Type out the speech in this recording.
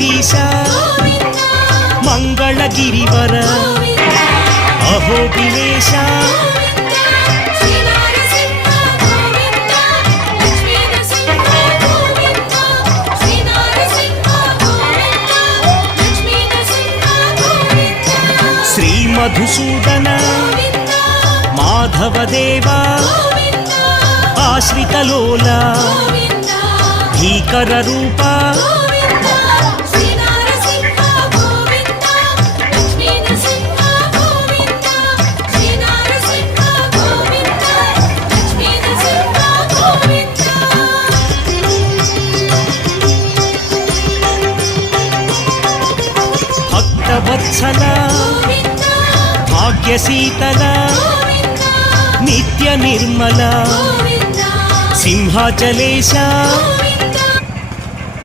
ಗಿರೀಶ ಮಂಗಳಗಿರಿವರ ಅಹೋಬಿಲೇಶ ಶ್ರೀ ಮಧುಸೂದನ ಮಾಧವದೇವ ಆಶ್ರಿತಲೋಲ ಭೀಕರ ರೂಪ ಭಕ್ತವತ್ಸಲ ಭಾಗ್ಯಶೀತಲ ನಿತ್ಯ ನಿರ್ಮಲ ಸಿಂಹಾಚಲೇಶ